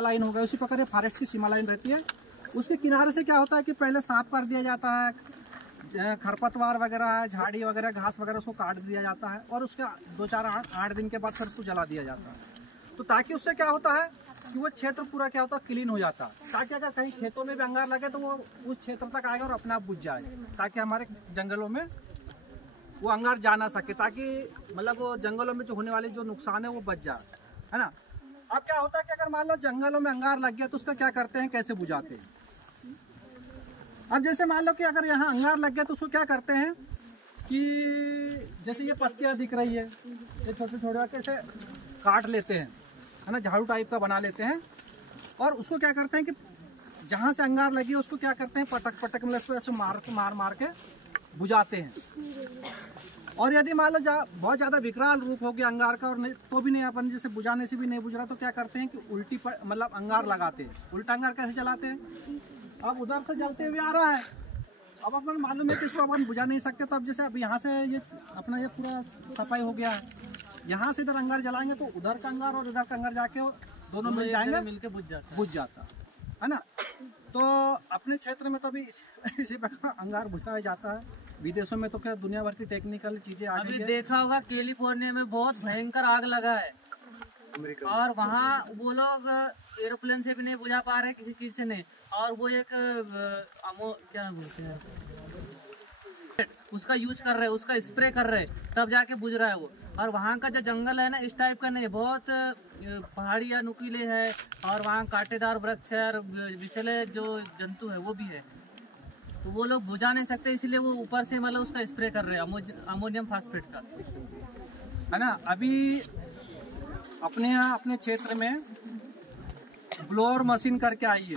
Line हो गया, उसी प्रकार ये फॉरेस्ट की सीमा लाइन रहती है। उसके किनारे से क्या होता है कि पहले साफ कर दिया जाता है, खरपतवार वगैरह, झाड़ी वगैरह, घास वगैरह उसको काट दिया जाता है और उसके 2-4-8 दिन के बाद फिर उसको जला दिया जाता है। तो ताकि उससे क्या होता है कि वो क्षेत्र पूरा क्या होता है क्लीन हो जाता है, ताकि अगर कहीं खेतों में भी अंगार लगे तो वो उस क्षेत्र तक आएगा और अपने आप बुझ जाएगा, ताकि हमारे जंगलों में वो अंगार जा ना सके, ताकि मतलब वो जंगलों में जो होने वाले जो नुकसान है वो बच जाए, है ना। अब क्या होता है कि अगर मान लो जंगलों में अंगार लग गया तो उसका क्या करते हैं, कैसे बुझाते हैं। अब जैसे मान लो कि अगर यहाँ अंगार लग गया तो उसको क्या करते हैं कि जैसे ये पत्तियां दिख रही है, ये छोटे छोटे कैसे काट लेते हैं, है ना, झाड़ू टाइप का बना लेते हैं और उसको क्या करते हैं कि जहाँ से अंगार लगी है उसको क्या करते हैं पटक पटक मतलब इसको ऐसे मार मार के बुझाते हैं। और यदि मान लो बहुत ज़्यादा विकराल रूप हो गया अंगार का और नहीं, तो भी नहीं अपन जैसे बुझाने से भी नहीं बुझ रहा तो क्या करते हैं कि उल्टी मतलब अंगार लगाते हैं। उल्टा अंगार कैसे चलाते हैं, अब उधर से जलते हुए आ रहा है, अब अपन मालूम है कि इसको अपन बुझा नहीं सकते, तो अब जैसे अब यहाँ से ये अपना ये पूरा सफाई हो गया है, यहाँ से इधर अंगार जलाएंगे तो उधर का अंगार और इधर का अंगार जाके दोनों मिल जाएंगे, मिलके बुझ जाता है ना। तो अपने क्षेत्र में तो अभी इसी प्रकार अंगार बुझाया जाता है। विदेशों में तो क्या दुनिया भर की टेक्निकल चीजें आ गई है। अभी देखा होगा कैलिफोर्निया में बहुत भयंकर आग लगा है और वहाँ वो लोग एरोप्लेन से भी नहीं बुझा पा रहे, किसी चीज से नहीं, और वो एक क्या बोलते हैं उसका यूज कर रहे हैं, उसका स्प्रे कर रहे हैं, तब जाके बुझ रहा है वो। और वहाँ का जो जंगल है ना इस टाइप का नहीं है, बहुत पहाड़ियाँ नुकीले है और वहाँ कांटेदार वृक्ष है और विषैले जो जंतु है वो भी है, तो वो लोग बुझा नहीं सकते, इसलिए वो ऊपर से मतलब उसका स्प्रे कर रहे हैं अमोनियम फास्फेट का, है ना। अभी अपने यहाँ अपने क्षेत्र में ब्लोअर मशीन करके आई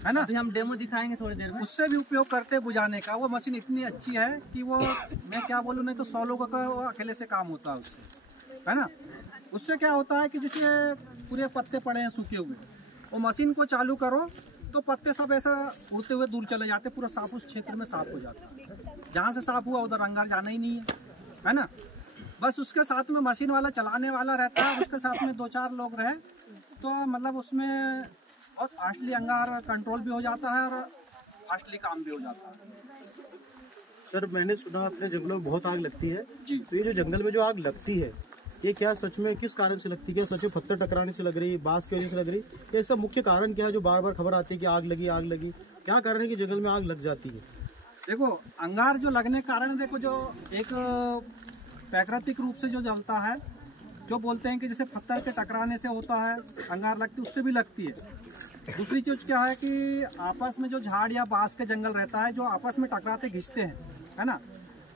है ना, अभी हम डेमो दिखाएंगे थोड़ी देर में। उससे भी उपयोग करते हैं बुझाने का। वो मशीन इतनी अच्छी है कि वो मैं क्या बोलूँ, नहीं तो 100 लोगों का वो अकेले से काम होता है उससे, है ना। उससे क्या होता है कि जैसे पूरे पत्ते पड़े हैं सूखे हुए, वो मशीन को चालू करो तो पत्ते सब ऐसा उड़ते हुए दूर चले जाते, पूरा साफ उस क्षेत्र में साफ हो जाता है। जहाँ से साफ हुआ उधर अंगार जाना ही नहीं है ना। बस उसके साथ में मशीन वाला चलाने वाला रहता है, उसके साथ में 2-4 लोग रहे तो मतलब उसमें और असली अंगार कंट्रोल भी हो जाता है और असली काम भी हो जाता है। सर मैंने सुना अपने जंगलों में बहुत आग लगती है जी, तो ये जो जंगल में जो आग लगती है ये क्या सच में किस कारण से लगती है? क्या सच में पत्थर टकराने से लग रही है, बांस की वजह से लग रही है, या इसका मुख्य कारण क्या है जो बार बार खबर आती है कि आग लगी आग लगी? क्या कारण है कि जंगल में आग लग जाती है? देखो अंगार जो लगने के कारण, देखो जो एक प्राकृतिक रूप से जो जलता है, जो बोलते हैं कि जैसे पत्थर के टकराने से होता है अंगार लगती, उससे भी लगती है। दूसरी चीज क्या है कि आपस में जो झाड़ या बांस के जंगल रहता है जो आपस में टकराते घिसते हैं, है ना।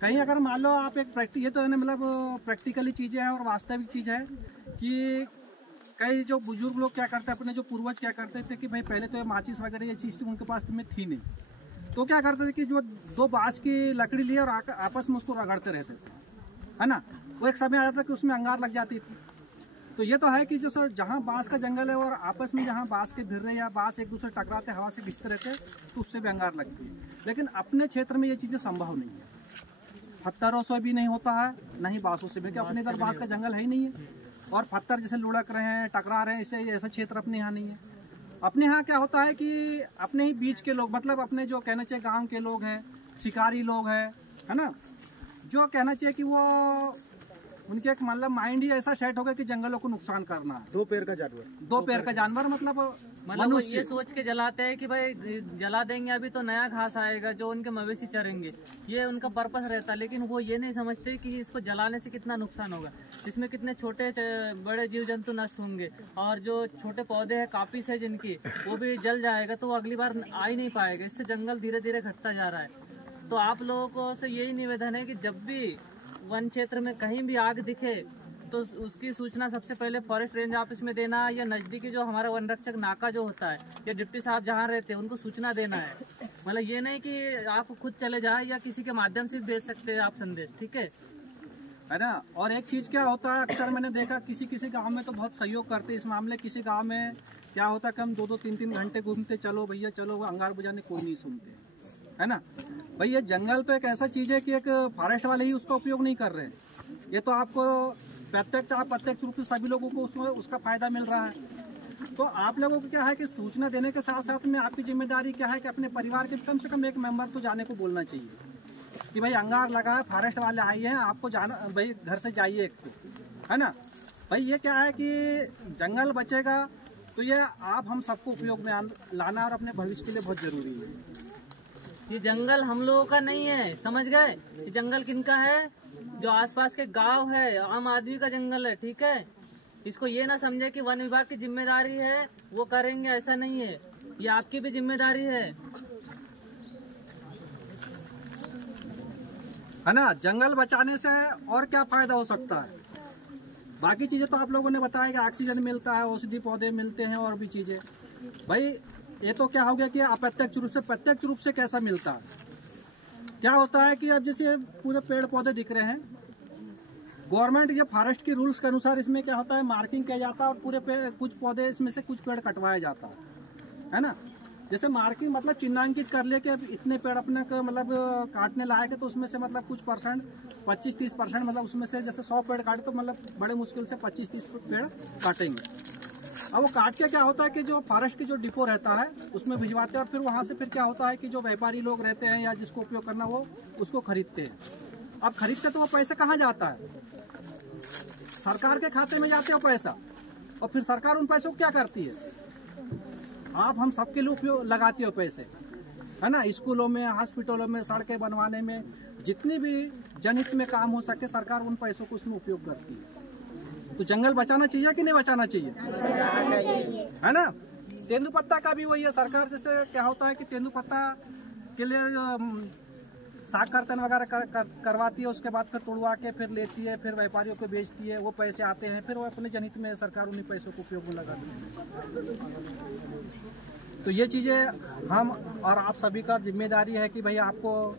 कहीं अगर मान लो आप एक ये तो मतलब प्रैक्टिकली चीजें हैं और वास्तविक चीज है कि कई जो बुजुर्ग लोग क्या करते हैं, अपने जो पूर्वज क्या करते थे कि भाई पहले तो ये माचिस वगैरह ये चीज उनके पास में थी नहीं, तो क्या करते थे कि जो 2 बांस की लकड़ी लिए और आपस में उसको रगड़ते रहते थे, है ना। वो एक समय आ जाता कि उसमें अंगार लग जाती थी। तो ये तो है कि जैसे जहाँ बांस का जंगल है और आपस में जहाँ बांस के भिर्रे या बांस एक दूसरे टकराते हवा से घिसते रहते तो उससे भी अंगार लगती है। लेकिन अपने क्षेत्र में ये चीजें संभव नहीं है, पत्थरों से भी नहीं होता है, न ही बांसों से भी, क्योंकि अपने इधर बांस का जंगल है ही नहीं है और पत्थर जैसे लुढ़क रहे हैं टकरा रहे हैं, इससे ऐसा क्षेत्र अपने यहाँ नहीं है। अपने यहाँ क्या होता है कि अपने ही बीच के लोग, मतलब अपने जो कहना चाहिए गाँव के लोग हैं, शिकारी लोग हैं, है ना, जो कहना चाहिए कि वो उनके एक मतलब माइंड ही ऐसा सेट होगा कि जंगलों को नुकसान करना है। 2 पैर का जानवर, 2 पैर का जानवर मतलब वो ये सोच के जलाते हैं कि भाई जला देंगे अभी तो नया घास आएगा जो उनके मवेशी चरेंगे, ये उनका पर्पस रहता है। लेकिन वो ये नहीं समझते कि इसको जलाने से कितना नुकसान होगा, इसमें कितने छोटे बड़े जीव जंतु नष्ट होंगे और जो छोटे पौधे हैं कापिस है जिनकी वो भी जल जाएगा, तो वो अगली बार आ ही नहीं पाएगा। इससे जंगल धीरे धीरे घटता जा रहा है। तो आप लोगों को से यही निवेदन है कि जब भी वन क्षेत्र में कहीं भी आग दिखे तो उसकी सूचना सबसे पहले फॉरेस्ट रेंज ऑफिस में देना, या नजदीकी जो हमारा वन रक्षक नाका जो होता है या डिप्टी साहब जहाँ रहते हैं उनको सूचना देना है। मतलब ये नहीं कि आप खुद चले जाएं, या किसी के माध्यम से भी भेज सकते हैं आप संदेश, ठीक है ना। और एक चीज क्या होता है, अक्सर मैंने देखा किसी गांव में तो बहुत सहयोग करते हैं इस मामले, किसी गांव में क्या होता है कि हम 2-3 घंटे घूमते, चलो भैया चलो, वो अंगार बुझाने कोई नहीं सुनते, है ना। भाई ये जंगल तो एक ऐसा चीज है कि एक फॉरेस्ट वाले ही उसका उपयोग नहीं कर रहे हैं, ये तो आपको प्रत्यक्ष अप्रत्यक्ष रूप से सभी लोगों को उसका फायदा मिल रहा है। तो आप लोगों को क्या है कि सूचना देने के साथ साथ में आपकी जिम्मेदारी क्या है कि अपने परिवार के कम से कम एक मेंबर को जाने को बोलना चाहिए कि भाई अंगार लगा है, फॉरेस्ट वाले आए हैं, आपको जाना, भाई घर से जाइए एक तो, है ना भाई। ये क्या है कि जंगल बचेगा तो ये आप हम सबको उपयोग में लाना और अपने भविष्य के लिए बहुत जरूरी है। ये जंगल हम लोगों का नहीं है, समझ गए? ये जंगल किनका है? जो आसपास के गांव है, आम आदमी का जंगल है, ठीक है? इसको ये ना समझे कि वन विभाग की जिम्मेदारी है वो करेंगे, ऐसा नहीं है। ये आपकी भी जिम्मेदारी है ना। जंगल बचाने से और क्या फायदा हो सकता है? बाकी चीजें तो आप लोगों ने बताया कि ऑक्सीजन मिलता है, औषधि पौधे मिलते हैं और भी चीजें। भाई ये तो क्या हो गया कि अप्रत्यक्ष रूप से, प्रत्यक्ष रूप से कैसा मिलता है? क्या होता है कि अब जैसे पूरे पेड़ पौधे दिख रहे हैं, गवर्नमेंट ये फॉरेस्ट के रूल्स के अनुसार इसमें क्या होता है, मार्किंग किया जाता है और पूरे कुछ पौधे इसमें से कुछ पेड़ कटवाया जाता है ना। जैसे मार्किंग मतलब चिन्हांकित कर लिया कि अब इतने पेड़ अपने को मतलब काटने लायक है, तो उसमें से मतलब कुछ परसेंट 25-30% मतलब उसमें से जैसे 100 पेड़ काटे तो मतलब बड़े मुश्किल से 25-30 पेड़ काटेंगे। अब वो काट के क्या होता है कि जो फॉरेस्ट की जो डिपो रहता है उसमें भिजवाते हैं और फिर वहाँ से फिर क्या होता है कि जो व्यापारी लोग रहते हैं या जिसको उपयोग करना वो उसको खरीदते हैं। अब खरीदते तो वो पैसे कहाँ जाता है? सरकार के खाते में जाते हो पैसा, और फिर सरकार उन पैसों को क्या करती है? आप हम सबके लिए उपयोग लगाते हो पैसे, है ना। स्कूलों में, हॉस्पिटलों में, सड़कें बनवाने में, जितनी भी जनहित में काम हो सके सरकार उन पैसों को उसमें उपयोग करती है। तो जंगल बचाना चाहिए कि नहीं बचाना चाहिए? है ना। तेंदुपत्ता का भी वही है। सरकार जैसे क्या होता है कि तेंदुपत्ता के लिए साग कर्तन वगैरह करवाती है, उसके बाद फिर तोड़वा के फिर लेती है, फिर व्यापारियों को बेचती है, वो पैसे आते हैं, फिर वो अपने जनहित में सरकार उन्हीं पैसों को उपयोग में लगाती है। तो ये चीज़ें हम और आप सभी का जिम्मेदारी है कि भाई आपको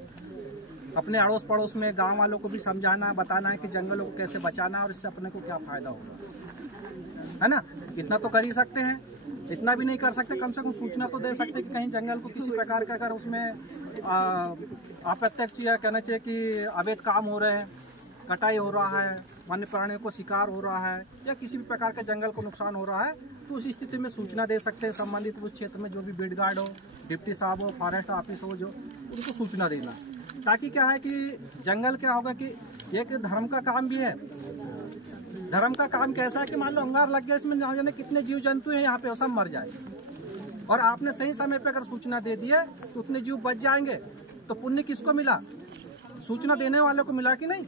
अपने अड़ोस पड़ोस में गांव वालों को भी समझाना, बताना है कि जंगलों को कैसे बचाना और इससे अपने को क्या फ़ायदा होगा, है ना। इतना तो कर ही सकते हैं, इतना भी नहीं कर सकते, कम से कम सूचना तो दे सकते कि कहीं जंगल को किसी प्रकार का अगर उसमें अप्रत्यक्ष या कहना चाहिए कि अवैध काम हो रहे हैं, कटाई हो रहा है, वन्य प्राणियों को शिकार हो रहा है या किसी भी प्रकार के जंगल को नुकसान हो रहा है, तो उस स्थिति में सूचना दे सकते हैं संबंधित उस क्षेत्र में जो भी बीट गार्ड हो, डिप्टी साहब हो, फॉरेस्ट ऑफिस हो, जो उनको सूचना देना, ताकि क्या है कि जंगल क्या होगा कि एक धर्म का काम भी है। धर्म का काम कैसा है कि मान लो अंगार लग गया, इसमें ना जाने कितने जीव जंतु हैं यहाँ पे, सब मर जाए, और आपने सही समय पे अगर सूचना दे दी है तो उतने जीव बच जाएंगे। तो पुण्य किसको मिला? सूचना देने वालों को मिला कि नहीं?